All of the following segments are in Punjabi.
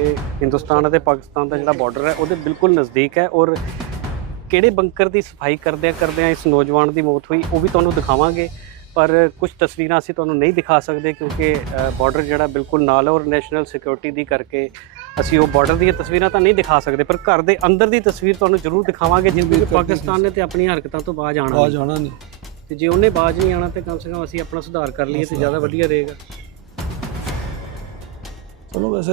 ਇਹ ਹਿੰਦੁਸਤਾਨ ਅਤੇ ਪਾਕਿਸਤਾਨ ਦਾ ਜਿਹੜਾ ਬਾਰਡਰ ਹੈ ਉਹਦੇ ਬਿਲਕੁਲ ਨਜ਼ਦੀਕ ਹੈ ਔਰ ਕਿਹੜੇ ਬੰਕਰ ਦੀ ਸਫ਼ਾਈ ਕਰਦਿਆਂ ਕਰਦਿਆਂ ਇਸ ਨੌਜਵਾਨ ਦੀ ਮੌਤ ਹੋਈ ਉਹ ਵੀ ਤੁਹਾਨੂੰ ਦਿਖਾਵਾਂਗੇ। ਪਰ ਕੁਝ ਤਸਵੀਰਾਂ ਅਸੀਂ ਤੁਹਾਨੂੰ ਨਹੀਂ ਦਿਖਾ ਸਕਦੇ ਕਿਉਂਕਿ ਬਾਰਡਰ ਜਿਹੜਾ ਬਿਲਕੁਲ ਨਾਲ ਹੈ ਔਰ ਨੈਸ਼ਨਲ ਸਿਕਿਉਰਿਟੀ ਦੀ ਕਰਕੇ ਅਸੀਂ ਉਹ ਬਾਰਡਰ ਦੀਆਂ ਤਸਵੀਰਾਂ ਤਾਂ ਨਹੀਂ ਦਿਖਾ ਸਕਦੇ ਪਰ ਘਰ ਦੇ ਅੰਦਰ ਦੀ ਤਸਵੀਰ ਤੁਹਾਨੂੰ ਜ਼ਰੂਰ ਦਿਖਾਵਾਂਗੇ ਜਿਵੇਂ ਪਾਕਿਸਤਾਨ ਨੇ ਤੇ ਆਪਣੀਆਂ ਹਰਕਤਾਂ ਤੋਂ ਬਾਜ ਆਣਾ ਬਾਜ ਆਣਾ ਨਹੀਂ। ਤੇ ਜੇ ਉਹਨੇ ਬਾਜ ਨਹੀਂ ਆਣਾ ਤੇ ਕਮ ਸੇ ਕਮ ਅਸੀਂ ਆਪਣਾ ਸੁਧਾਰ ਕਰ ਲਈਏ ਤੇ ਜ਼ਿਆਦਾ ਵਧੀਆ ਰਹੇਗਾ। ਚਲੋ ਵੈਸੇ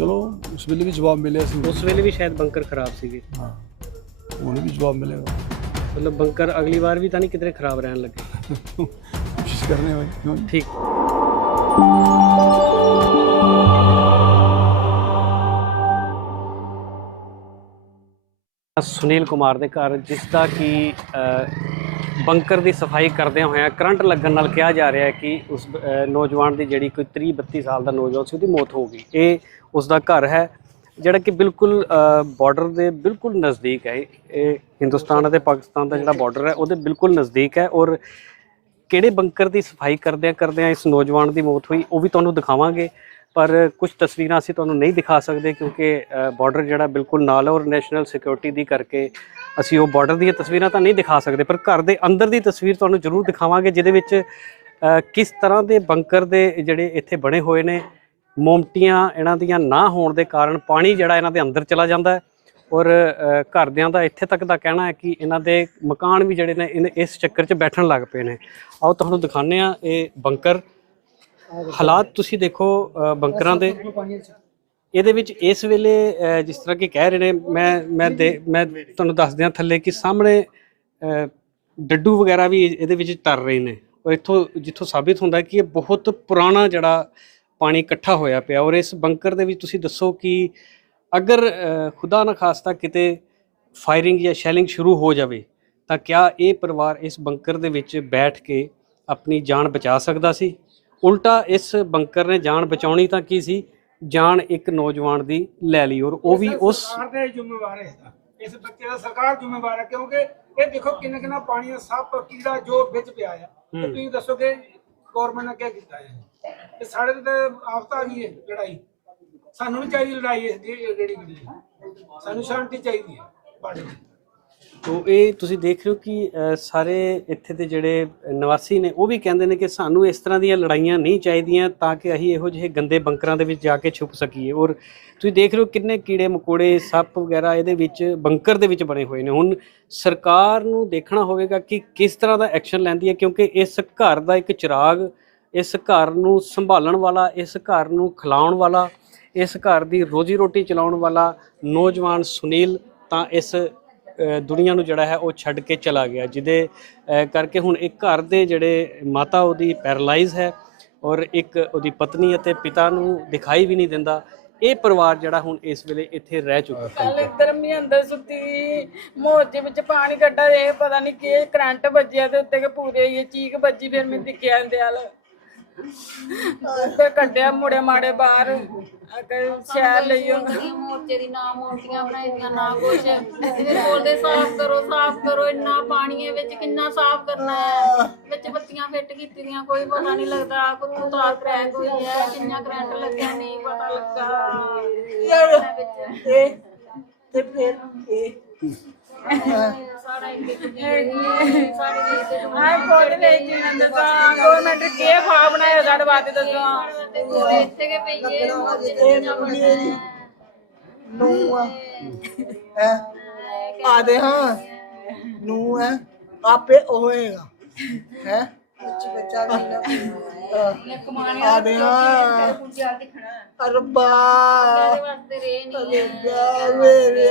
ਚਲੋ ਉਸ ਵੇਲੇ ਵੀ ਜਵਾਬ ਮਿਲਿਆ ਸੀ। ਉਸ ਵੇਲੇ ਵੀ ਸ਼ਾਇਦ ਬੰਕਰ ਖਰਾਬ ਸੀਗੇ। ਹਾਂ ਹੁਣ ਵੀ ਜਵਾਬ ਮਿਲੇਗਾ। ਮਤਲਬ ਬੰਕਰ ਅਗਲੀ ਵਾਰ ਵੀ ਤਾਂ ਨਹੀਂ ਕਿਤੇ ਖਰਾਬ ਰਹਿਣ ਲੱਗੇ। ਕੋਸ਼ਿਸ਼ ਕਰਨੇ ਹੋਏ ਕਿਉਂ ਠੀਕ। ਸੁਨੀਲ ਕੁਮਾਰ ਦੇ ਘਰ ਜਿਸ ਦਾ ਕਿ ਬੰਕਰ ਦੀ ਸਫ਼ਾਈ ਕਰਦਿਆਂ ਹੋਇਆਂ ਕਰੰਟ ਲੱਗਣ ਨਾਲ ਕਿਹਾ ਜਾ ਰਿਹਾ ਹੈ ਕਿ ਉਸ ਨੌਜਵਾਨ ਦੀ ਜਿਹੜੀ ਕੋਈ 30 32 ਸਾਲ ਦਾ ਨੌਜਵਾਨ ਸੀ, ਉਹਦੀ ਮੌਤ ਹੋ ਗਈ। ਇਹ ਉਸ ਦਾ ਘਰ ਹੈ, ਜਿਹੜਾ ਕਿ ਬਿਲਕੁਲ ਬਾਰਡਰ ਦੇ ਬਿਲਕੁਲ ਨਜ਼ਦੀਕ ਹੈ। ਇਹ ਹਿੰਦੁਸਤਾਨ ਅਤੇ ਪਾਕਿਸਤਾਨ ਦਾ ਜਿਹੜਾ ਬਾਰਡਰ ਹੈ, ਉਹਦੇ ਬਿਲਕੁਲ ਨਜ਼ਦੀਕ ਹੈ ਔਰ ਕਿਹੜੇ ਬੰਕਰ ਦੀ ਸਫ਼ਾਈ ਕਰਦਿਆਂ ਕਰਦਿਆਂ ਇਸ ਨੌਜਵਾਨ ਦੀ ਮੌਤ ਹੋਈ, ਉਹ ਵੀ ਤੁਹਾਨੂੰ ਦਿਖਾਵਾਂਗੇ। ਪਰ ਕੁਝ ਤਸਵੀਰਾਂ ਅਸੀਂ ਤੁਹਾਨੂੰ ਨਹੀਂ ਦਿਖਾ ਸਕਦੇ ਕਿਉਂਕਿ ਬਾਰਡਰ ਜਿਹੜਾ ਬਿਲਕੁਲ ਨਾਲ ਹੈ ਔਰ ਨੈਸ਼ਨਲ ਸਿਕਿਉਰਿਟੀ ਦੀ ਕਰਕੇ ਅਸੀਂ ਉਹ ਬਾਰਡਰ ਦੀਆਂ ਤਸਵੀਰਾਂ ਤਾਂ ਨਹੀਂ ਦਿਖਾ ਸਕਦੇ, ਪਰ ਘਰ ਦੇ ਅੰਦਰ ਦੀ ਤਸਵੀਰ ਤੁਹਾਨੂੰ ਜ਼ਰੂਰ ਦਿਖਾਵਾਂਗੇ ਜਿਹਦੇ ਵਿੱਚ ਕਿਸ ਤਰ੍ਹਾਂ ਦੇ ਬੰਕਰ ਦੇ ਜਿਹੜੇ ਇੱਥੇ ਬਣੇ ਹੋਏ ਨੇ, ਮੋਮਟੀਆਂ ਇਹਨਾਂ ਦੀਆਂ ਨਾ ਹੋਣ ਦੇ ਕਾਰਨ ਪਾਣੀ ਜਿਹੜਾ ਇਹਨਾਂ ਦੇ ਅੰਦਰ ਚਲਾ ਜਾਂਦਾ ਹੈ ਔਰ ਘਰਦਿਆਂ ਦਾ ਇੱਥੇ ਤੱਕ ਦਾ ਕਹਿਣਾ ਹੈ ਕਿ ਇਹਨਾਂ ਦੇ ਮਕਾਨ ਵੀ ਜਿਹੜੇ ਨੇ, ਇਹਨੇ- ਇਸ ਚੱਕਰ 'ਚ ਬੈਠਣ ਲੱਗ ਪਏ ਨੇ। ਆਓ ਤੁਹਾਨੂੰ ਦਿਖਾਉਂਦੇ ਆ ਇਹ ਬੰਕਰ ਹਾਲਾਤ ਤੁਸੀਂ ਦੇਖੋ ਬੰਕਰਾਂ ਦੇ। ਇਹਦੇ ਵਿੱਚ ਇਸ ਵੇਲੇ ਜਿਸ ਤਰ੍ਹਾਂ ਕਿ ਕਹਿ ਰਹੇ ਨੇ, ਮੈਂ ਮੈਂ ਦੇ- ਮੈਂ ਤੁਹਾਨੂੰ ਦੱਸ ਦਿਆਂ ਥੱਲੇ ਕਿ ਸਾਹਮਣੇ ਡੱਡੂ ਵਗੈਰਾ ਵੀ ਇਹਦੇ ਵਿੱਚ ਤਰ ਰਹੇ ਨੇ। ਔਰ ਇੱਥੋਂ ਜਿੱਥੋਂ ਸਾਬਿਤ ਹੁੰਦਾ ਕਿ ਇਹ ਬਹੁਤ ਪੁਰਾਣਾ ਜਿਹੜਾ ਪਾਣੀ ਇਕੱਠਾ ਹੋਇਆ ਪਿਆ। ਔਰ ਇਸ ਬੰਕਰ ਦੇ ਵਿੱਚ ਤੁਸੀਂ ਦੱਸੋ ਕਿ ਅਗਰ ਖੁਦਾ ਨਾ ਖਾਸਤਾ ਕਿਤੇ ਫਾਇਰਿੰਗ ਜਾਂ ਸ਼ੈਲਿੰਗ ਸ਼ੁਰੂ ਹੋ ਜਾਵੇ, ਤਾਂ ਕਿਆ ਇਹ ਪਰਿਵਾਰ ਇਸ ਬੰਕਰ ਦੇ ਵਿੱਚ ਬੈਠ ਕੇ ਆਪਣੀ ਜਾਨ ਬਚਾ ਸਕਦਾ ਸੀ? ਉਲਟਾ ਇਸ ਬੰਕਰ ਨੇ ਜਾਨ ਬਚਾਉਣੀ ਤਾਂ ਕੀ ਸੀ ਜਾਨ ਇੱਕ ਨੌਜਵਾਨ ਦੀ ਲੈ ਲਈ ਔਰ ਉਹ ਵੀ ਇਸ ਉਸ ਸਰਕਾਰ ਦੇ ਜ਼ਿੰਮੇਵਾਰ ਹੈ ਇਹਦਾ। ਇਸ ਬੱਚੇ ਦਾ ਸਰਕਾਰ ਜ਼ਿੰਮੇਵਾਰ ਹੈ ਕਿਉਂਕਿ ਇਹ ਦੇਖੋ ਕਿੰਨਾ ਕਿੰਨਾ ਪਾਣੀ ਦਾ ਸਾਫ਼ ਕੀੜਾ ਜੋ ਵਿੱਚ ਪਿਆ ਤੇ ਹੂੰ। ਤੁਸੀਂ ਦੱਸੋਗੇ ਗਵਰਨਮੈਂਟ ਨੇ ਕੀ ਕੀਤਾ ਹੈ ਤੇ ਸਾਡੇ ਤੇ ਆਫਤ ਆ ਗਈ ਹੈ ਲੜਾਈ ਸਾਨੂੰ ਨਹੀਂ ਚਾਹੀਦੀ ਲੜਾਈ ਇਹ ਜਿਹੜੀ ਜਿਹੜੀ ਵੀ ਹੈ। ਸਾਨੂੰ ਸ਼ਾਂਤੀ ਚਾਹੀਦੀ ਹੈ ਦੀ ਤੋ ਇਹ ਤੁਸੀਂ ਦੇਖ ਰਹੇ ਹੋ ਕਿ ਅ, ਸਾਰੇ ਇੱਥੇ ਦੇ ਜਿਹੜੇ ਨਿਵਾਸੀ ਨੇ ਉਹ ਵੀ ਕਹਿੰਦੇ ਨੇ ਕਿ ਸਾਨੂੰ ਇਸ ਤਰ੍ਹਾਂ ਦੀਆਂ ਲੜਾਈਆਂ ਨਹੀਂ ਚਾਹੀਦੀਆਂ ਤਾਂ ਕਿ ਅਸੀਂ ਇਹੋ ਜਿਹੇ ਗੰਦੇ ਬੰਕਰਾਂ ਦੇ ਵਿੱਚ ਜਾ ਕੇ ਛੁਪ ਸਕੀਏ। ਔਰ ਤੁਸੀਂ ਦੇਖ ਰਹੇ ਹੋ ਕਿੰਨੇ ਕੀੜੇ ਮਕੌੜੇ ਸੱਪ ਵਗੈਰਾ ਇਹਦੇ ਵਿੱਚ ਬੰਕਰ ਦੇ ਵਿੱਚ ਬਣੇ ਹੋਏ ਨੇ। ਹੁਣ ਸਰਕਾਰ ਨੂੰ ਦੇਖਣਾ ਹੋਵੇਗਾ ਕਿ ਕਿਸ ਤਰ੍ਹਾਂ ਦਾ ਐਕਸ਼ਨ ਲੈਂਦੀ ਹੈ ਕਿਉਂਕਿ ਇਸ ਘਰ ਦਾ ਇੱਕ ਚਿਰਾਗ ਇਸ ਘਰ ਨੂੰ ਸੰਭਾਲਣ ਵਾਲਾ ਇਸ ਘਰ ਨੂੰ ਖਿਲਾਉਣ ਵਾਲਾ ਇਸ ਘਰ ਦੀ ਰੋਜੀ ਰੋਟੀ ਚਲਾਉਣ ਵਾਲਾ ਨੌਜਵਾਨ ਸੁਨੀਲ ਤਾਂ ਇਸ ਦੁਨੀਆ ਨੂੰ ਜਿਹੜਾ ਹੈ ਉਹ ਛੱਡ ਕੇ ਚਲਾ ਗਿਆ, ਜਿਹਦੇ ਕਰਕੇ ਹੁਣ ਇੱਕ ਘਰ ਦੇ ਜਿਹੜੇ ਮਾਤਾ ਉਹਦੀ ਪੈਰਲਾਈਜ਼ ਹੈ ਔਰ ਇੱਕ ਉਹਦੀ ਪਤਨੀ ਅਤੇ ਪਿਤਾ ਨੂੰ ਦਿਖਾਈ ਵੀ ਨਹੀਂ ਦਿੰਦਾ। ਇਹ ਪਰਿਵਾਰ ਜਿਹੜਾ ਹੁਣ ਇਸ ਵੇਲੇ ਇੱਥੇ ਰਹਿ ਚੁੱਕਾ ਹੈ। ਕੱਲ ਇੱਧਰ ਮੈਂ ਅੰਦਰ ਸੁੱਤੀ ਮੋਰਚੇ ਵਿੱਚ ਪਾਣੀ ਕੱਢਾ ਇਹ ਪਤਾ ਨਹੀਂ ਕੀ ਕਰੰਟ ਵੱਜਿਆ ਤੇ ਉੱਤੇ ਕੇ ਪੂਰੇ ਇਹ ਚੀਕ ਵੱਜੀ, ਫਿਰ ਮੈਂ ਦਿਖਿਆ ਇਹਦੇ ਹਾਲ ਤੇ ਕੱਢਿਆ ਮੁੜੇ ਮਾੜੇ ਬਾਹਰ ਅਗਰ ਸ਼ਹਿਰ ਲਈਓ ਦੀਆਂ ਮੋਰਚੇ ਦੀ ਨਾ ਮੋਰਚੀਆਂ ਬਣਾਈਆਂ ਨਾ ਕੁਛ। ਇਹਦੇ ਬੋਲਦੇ ਸਾਫ਼ ਕਰੋ ਸਾਫ਼ ਕਰੋ ਇੰਨਾ ਪਾਣੀ ਹੈ ਵਿੱਚ ਕਿੰਨਾ ਸਾਫ਼ ਕਰਨਾ ਹੈ। ਵਿੱਚ ਬੱਤੀਆਂ ਫਿੱਟ ਕੀਤੀ ਦੀਆਂ ਕੋਈ ਪਤਾ ਨਹੀਂ ਲੱਗਦਾ ਕੁੱਤੋਂ ਤਾਰ ਕਰੈਕ ਹੋਈ ਹੈ ਕਿੰਨਾ ਕਰੰਟ ਲੱਗਿਆ ਨਹੀਂ ਪਤਾ ਲੱਗਾ। ਇਹ ਤੇ ਫਿਰ ਇਹ। ਸਾਡਾ ਇੱਕ ਇੱਕ ਜੀ ਨੂੰ ਹੈ ਆਦੇ ਹਾਂ ਨੂੰ ਹੈ ਆਪੇ ਹੋਏਗਾ ਹੈ ਬੱਚਾ ਆਦੇ ਹਾਂ ਅਰਬਾ ਵਾਸਤੇ ਮੇਰੇ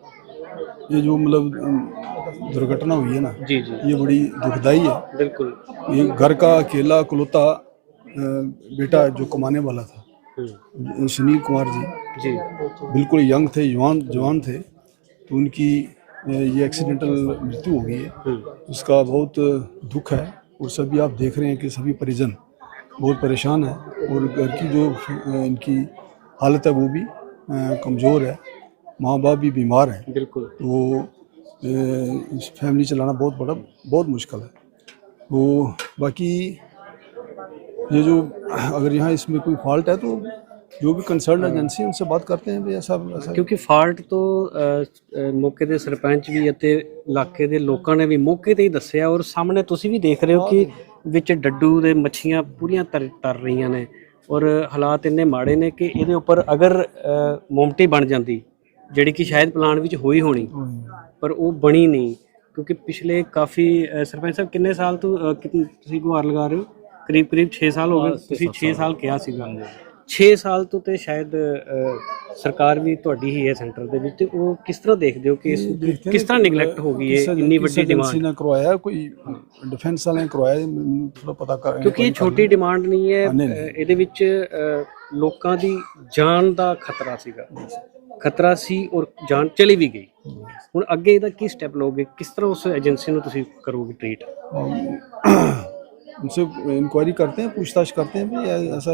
ये जो मतलब दुर्घटना हुई है ना जी जी। ये बड़ी दुखदाई है। बिल्कुल। ये घर का अकेला कलौता बेटा जो कमाने वाला था हम्म। सुनील कुमार जी जी। बिल्कुल यंग थे जवान जवान थे तो उनकी ये एक्सीडेंटल मृत्यु हो गई है। हम्म। उसका बहुत दुख है और सभी आप देख रहे हैं कि सभी परिजन बहुत परेशान है और घर की जो इनकी हालत है वो भी कमज़ोर है। माँ बाप भी बीमार हैं बिल्कुल तो अ, इस फैमिली चलाना बहुत बड़ा बहुत मुश्किल है तो बाकी ये जो अगर यहाँ इसमें कोई फॉल्ट है तो जो भी कंसर्न एजेंसी है उनसे बात करते हैं भाई ऐसा ऐसा ਕਿਉਂਕਿ ਫਾਲਟ ਤੋਂ ਅਹ, ਅਹ, ਮੌਕੇ ਦੇ ਸਰਪੰਚ ਵੀ ਅਤੇ ਇਲਾਕੇ ਦੇ ਲੋਕਾਂ ਨੇ ਵੀ ਮੌਕੇ ਤੇ ਹੀ ਦੱਸਿਆ ਔਰ ਸਾਹਮਣੇ ਤੁਸੀਂ ਵੀ ਦੇਖ ਰਹੇ ਹੋ ਕਿ ਵਿੱਚ ਡੱਡੂ ਦੇ ਮੱਛੀਆਂ ਪੂਰੀਆਂ ਤਰ ਤਰ ਰਹੀਆਂ ਨੇ ਔਰ ਹਾਲਾਤ ਇੰਨੇ ਮਾੜੇ ਨੇ ਕਿ ਇਹਦੇ ਉੱਪਰ ਅਗਰ ਅਹ, ਮੋਮਟੀ ਬਣ ਜਾਂਦੀ ਜਿਹੜੀ ਕਿ ਸ਼ਾਇਦ ਪਲਾਨ ਵਿੱਚ ਹੋਈ ਹੋਣੀ ਪਰ ਉਹ ਬਣੀ ਨਹੀਂ। ਕਿਉਂਕਿ ਪਿਛਲੇ ਕਾਫੀ ਸਰਪੰਚ ਸਾਹਿਬ ਕਿੰਨੇ ਸਾਲ ਤੋਂ ਤੁਸੀਂ ਗੁਹਾਰ ਲਗਾ ਰਹੇ ਹੋ? ਕਰੀਬ ਕਰੀਬ 6 ਸਾਲ ਹੋ ਗਏ। ਤੁਸੀਂ 6 ਸਾਲ। ਕਿਹਾ ਸੀਗਾ। 6 ਸਾਲ ਤੋਂ ਤੇ ਸ਼ਾਇਦ ਸਰਕਾਰ ਵੀ ਤੁਹਾਡੀ ਹੀ ਹੈ ਸੈਂਟਰ ਦੇ ਵਿੱਚ। ਉਹ ਕਿਸ ਤਰ੍ਹਾਂ ਦੇਖਦੇ ਹੋ ਕਿ ਇਸ ਕਿਸ ਤਰ੍ਹਾਂ ਨਿਗਲੈਕਟ ਹੋ ਗਈ ਹੈ? ਇੰਨੀ ਵੱਡੀ ਡਿਮਾਂਡ ਨੇ ਕਰਵਾਇਆ ਕੋਈ ਡਿਫੈਂਸ ਵਾਲਿਆਂ ਨੇ ਕਰਵਾਇਆ ਮੈਨੂੰ ਥੋੜਾ ਪਤਾ ਕਰ ਕਿਉਂਕਿ ਇਹ ਛੋਟੀ ਡਿਮਾਂਡ ਨਹੀਂ ਹੈ। ਇਹਦੇ ਵਿੱਚ ਲੋਕਾਂ ਦੀ ਜਾਨ ਦਾ ਖਤਰਾ ਸੀਗਾ। ਖਤਰਾ ਸੀ ਔਰ ਜਾਨ ਚਲੀ ਵੀ ਗਈ ਹੁਣ ਅੱਗੇ ਇਹਦਾ ਕੀ ਸਟੈਪ ਲਓਗੇ ਕਿਸ ਤਰ੍ਹਾਂ ਉਸ ਏਜੰਸੀ ਨੂੰ ਤੁਸੀਂ ਕਰੋਗੇ ਟ੍ਰੀਟ उनसे इंक्वायरी करते हैं पूछताछ करते हैं भाई ऐ- ऐसा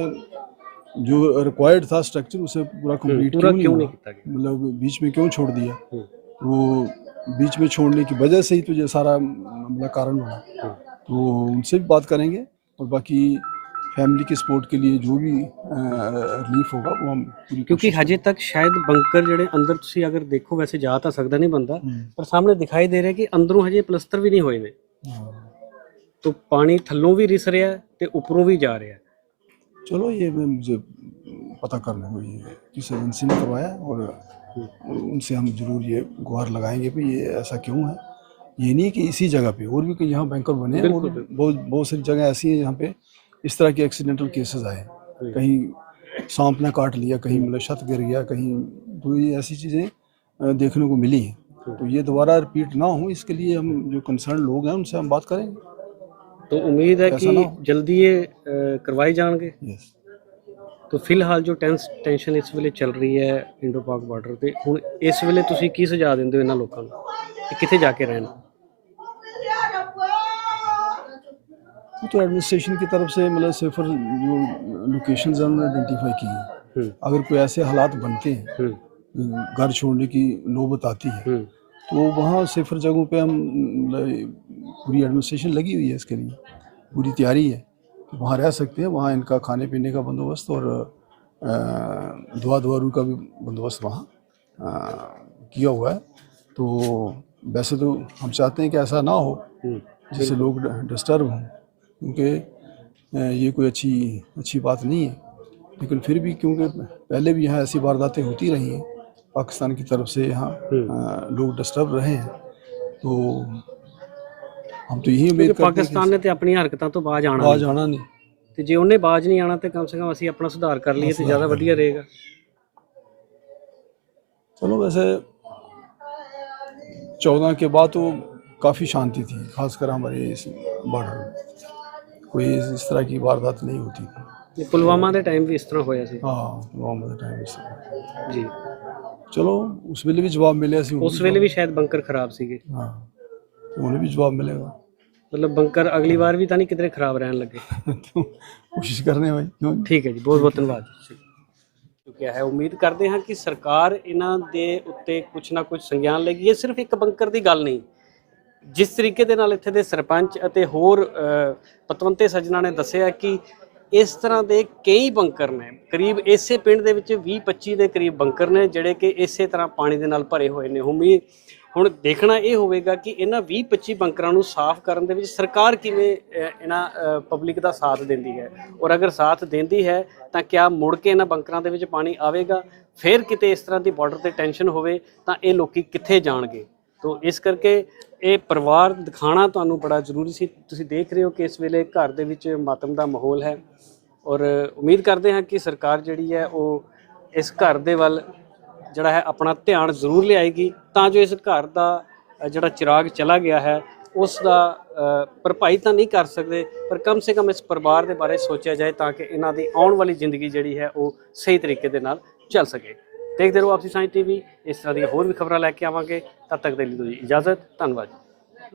जो रिक्वायर्ड था स्ट्रक्चर उसे पूरा कंप्लीट पूरा क्यों क्यों नहीं नहीं हुआ? किया गया? मतलब बीच में क्यों छोड़ दिया हम्म। वो बीच में छोड़ने की वजह से ही तो ये सारा मतलब कारण बना हम्म। तो उनसे भी बात करेंगे और बाकी फैमिली के सपोर्ट के लिए जो भी रिलीफ होगा वो हम पूरी ਕਿਉਂਕਿ कोशिश ਹਜੇ ਤੱਕ ਸ਼ਾਇਦ ਬੰਕਰ ਜਿਹੜੇ ਅੰਦਰ ਤੁਸੀਂ ਅਗਰ ਦੇਖੋ ਵੈਸੇ ਜਾ ਤਾਂ ਸਕਦਾ ਨਹੀਂ ਬੰਦਾ हम्म। ਪਰ ਸਾਹਮਣੇ ਦਿਖਾਈ ਦੇ ਰਿਹਾ ਕਿ ਅੰਦਰੋਂ ਹਜੇ ਪਲਸਤਰ ਵੀ ਨਹੀਂ ਹੋਏ ਨੇ हाँ। ਤੋਂ ਪਾਣੀ ਥੱਲੋਂ ਵੀ ਰਿਸ ਰਿਹਾ ਹੈ ਤੇ ਉੱਪਰੋਂ ਵੀ ਜਾ ਰਿਹਾ ਹੈ। चलो ये मैं- मुझे पता करना है ये किस एजेंसी ने करवाया और उनसे हम जरूर ये गुहार लगाएंगे भी ये ऐसा क्यों है ये नहीं कि इसी जगह पे और भी कहीं यहाँ बैंकर बने हैं और बिल्कुल, बिल्कुल। बहुत बहुत सारी जगह ऐसी हैं जहाँ पे इस तरह के एक्सीडेंटल केसेस आए हैं कहीं सांप ने काट लिया कहीं मतलब छत गिर गया कहीं तो ये ऐसी चीज़ें अ, देखने को मिली हैं तो ये दोबारा रिपीट ना हो इसके लिए हम जो कंसर्न लोग हैं उनसे हम बात करेंगे तो उम्मीद है ऐसा कि ना हो। जल्दी ये अ, करवाए जाएंगे यस तो ਫਿਲਹਾਲ ਜੋ ਟੈਂਸ ਟੈਨਸ਼ਨ ਇਸ ਵੇਲੇ ਚੱਲ ਰਹੀ ਹੈ ਇੰਡੋ ਪਾਕ ਬਾਰਡਰ ਤੇ ਹੁਣ ਇਸ ਵੇਲੇ ਤੁਸੀਂ ਕੀ ਸੁਝਾਅ ਦਿੰਦੇ ਹੋ ਇਹਨਾਂ ਲੋਕਾਂ ਨੂੰ ਕਿ ਕਿੱਥੇ ਜਾ ਕੇ ਰਹਿਣ तो एडमिनिस्ट्रेशन की तरफ़ से मतलब सिर्फ़ जो लोकेशन हैं उन्होंने आइडेंटिफाई की हैं। हम्म, अगर कोई ऐसे हालात बनते हैं हम्म, घर छोड़ने की नौबत आती है हम्म, तो वहाँ सिफर जगहों पे हम मतलब, पूरी एडमिनिस्ट्रेशन लगी हुई है इसके लिए। पूरी तैयारी है। कि वहाँ रह सकते हैं वहाँ इनका खाने पीने का बंदोबस्त और दुआ दवारू का भी बंदोबस्त वहाँ किया हुआ है। तो वैसे तो हम चाहते हैं कि ऐसा ना हो जिससे लोग डिस्टर्ब हों। क्योंकि अ, ये कोई अच्छी अच्छी बात नहीं है लेकिन फिर भी क्योंकि पहले भी यहाँ ऐसी वारदातें होती रही हैं पाकिस्तान की तरफ से यहाँ अ, लोग डिस्टर्ब रहे हैं तो हम तो यही उम्मीद ਕਿਉਂਕਿ करते हैं ਪਾਕਿਸਤਾਨ ਨੇ ਤੇ ਆਪਣੀਆਂ ਹਰਕਤਾਂ ਤੋਂ ਬਾਜ कि ਆਣਾ आवाज ਨਹੀਂ। आना नहीं ਤੇ ਜੇ ਉਹਨੇ ਬਾਜ ਨਹੀਂ ਆਣਾ ਤੇ ਕਮ ਸੇ ਕਮ ਅਸੀਂ ਆਪਣਾ ਸੁਧਾਰ ਕਰ ਲਈਏ ਤੇ ਜ਼ਿਆਦਾ ਵਧੀਆ ਰਹੇਗਾ चलो वैसे चौदह के बाद तो काफ़ी शांति थी खासकर हमारे इस बॉर्डर में कोई इस इस तरह की वारदात नहीं होती थी ਤੇ ਪੁਲਵਾਮਾ ਦੇ ਟਾਈਮ ਵੀ ਇਸ ਤਰ੍ਹਾਂ ਹੋਇਆ ਸੀ हाँ पुलवामा के टाइम से ਜੀ चलो उस वेले भी जवाब मिले ਅਸੀਂ ਉਸ ਵੇਲੇ ਵੀ ਸ਼ਾਇਦ ਬੰਕਰ ਖਰਾਬ ਸੀਗੇ हाँ तो उन्हें भी जवाब मिलेगा ਮਤਲਬ ਬੰਕਰ ਅਗਲੀ ਵਾਰ ਵੀ ਤਾਂ ਨਹੀਂ ਕਿਤੇ ਖਰਾਬ ਰਹਿਣ ਲੱਗੇ तो कोशिश करने भाई क्यों नहीं? ਠੀਕ ਹੈ ਜੀ ਬਹੁਤ ਬਹੁਤ ਧੰਨਵਾਦ ਚੁੱਕਿਆ ਹੈ ਉਮੀਦ ਕਰਦੇ ਹਾਂ ਕਿ ਸਰਕਾਰ ਇਹਨਾਂ ਦੇ ਉੱਤੇ ਕੁਝ ਨਾ ਕੁਝ ਸੰਗਿਆਨ ਲਏਗੀ ਇਹ ਸਿਰਫ ਇੱਕ ਬੰਕਰ ਦੀ ਗੱਲ ਨਹੀਂ ਜਿਸ ਤਰੀਕੇ ਦੇ ਨਾਲ ਇੱਥੇ ਦੇ ਸਰਪੰਚ ਅਤੇ ਹੋਰ ਪਤਵੰਤੇ ਸੱਜਣਾ ਨੇ ਦੱਸਿਆ ਕਿ ਇਸ ਤਰ੍ਹਾਂ ਦੇ ਕਈ ਬੰਕਰ ਨੇ, ਕਰੀਬ ਇਸੇ ਪਿੰਡ ਦੇ ਵਿੱਚ 20 25 ਦੇ ਕਰੀਬ ਬੰਕਰ ਨੇ ਜਿਹੜੇ ਕਿ ਇਸੇ ਤਰ੍ਹਾਂ ਪਾਣੀ ਦੇ ਨਾਲ ਭਰੇ ਹੋਏ ਨੇ। ਉਮੀਦ ਹੁਣ ਦੇਖਣਾ ਇਹ ਹੋਵੇਗਾ ਕਿ ਇਹਨਾਂ 20 25 ਬੰਕਰਾਂ ਨੂੰ ਸਾਫ਼ ਕਰਨ ਦੇ ਵਿੱਚ ਸਰਕਾਰ ਕਿਵੇਂ ਇਹਨਾਂ ਪਬਲਿਕ ਦਾ ਸਾਥ ਦਿੰਦੀ ਹੈ। ਔਰ ਅਗਰ ਸਾਥ ਦਿੰਦੀ ਹੈ, ਤਾਂ ਕਿਆ ਮੁੜ ਕੇ ਇਹਨਾਂ ਬੰਕਰਾਂ ਦੇ ਵਿੱਚ ਪਾਣੀ ਆਵੇਗਾ? ਫਿਰ ਕਿਤੇ ਇਸ ਤਰ੍ਹਾਂ ਦੀ ਬਾਰਡਰ ਤੇ ਟੈਨਸ਼ਨ ਹੋਵੇ, ਤਾਂ ਇਹ ਲੋਕੀ ਕਿੱਥੇ ਜਾਣਗੇ? ਤੋ ਇਸ ਕਰਕੇ ਇਹ ਪਰਿਵਾਰ ਦਿਖਾਣਾ ਤੁਹਾਨੂੰ ਬੜਾ ਜ਼ਰੂਰੀ ਸੀ। ਤੁਸੀਂ ਦੇਖ ਰਹੇ ਹੋ ਕਿ ਇਸ ਵੇਲੇ ਘਰ ਦੇ ਵਿੱਚ ਮਾਤਮ ਦਾ ਮਾਹੌਲ ਹੈ ਔਰ ਉਮੀਦ ਕਰਦੇ ਹਾਂ ਕਿ ਸਰਕਾਰ ਜਿਹੜੀ ਹੈ ਉਹ ਇਸ ਘਰ ਦੇ ਵੱਲ ਜਿਹੜਾ ਹੈ ਆਪਣਾ ਧਿਆਨ ਜ਼ਰੂਰ ਲਿਆਏਗੀ। ਤਾਂ ਜੋ ਇਸ ਘਰ ਦਾ ਜਿਹੜਾ ਚਿਰਾਗ ਚਲਾ ਗਿਆ ਹੈ, ਉਸ ਦਾ ਭਰਪਾਈ ਤਾਂ ਨਹੀਂ ਕਰ ਸਕਦੇ, ਪਰ ਕਮ ਸੇ ਕਮ ਇਸ ਪਰਿਵਾਰ ਦੇ ਬਾਰੇ ਸੋਚਿਆ ਜਾਏ ਤਾਂ ਕਿ ਇਹਨਾਂ ਦੀ ਆਉਣ ਵਾਲੀ ਜ਼ਿੰਦਗੀ ਜਿਹੜੀ ਹੈ ਉਹ ਸਹੀ ਤਰੀਕੇ ਦੇ ਨਾਲ ਚੱਲ ਸਕੇ। ਦੇਖਦੇ ਰਹੋ ਆਪਸੀ ਸਾਇੰਸ ਟੀਵੀ, ਇਸ ਤਰ੍ਹਾਂ ਦੀਆਂ ਹੋਰ ਵੀ ਖਬਰਾਂ ਲੈ ਕੇ ਆਵਾਂਗੇ। ਤਦ ਤੱਕ ਦੇ ਲਈ ਦਿਓ ਜੀ ਇਜਾਜ਼ਤ, ਧੰਨਵਾਦ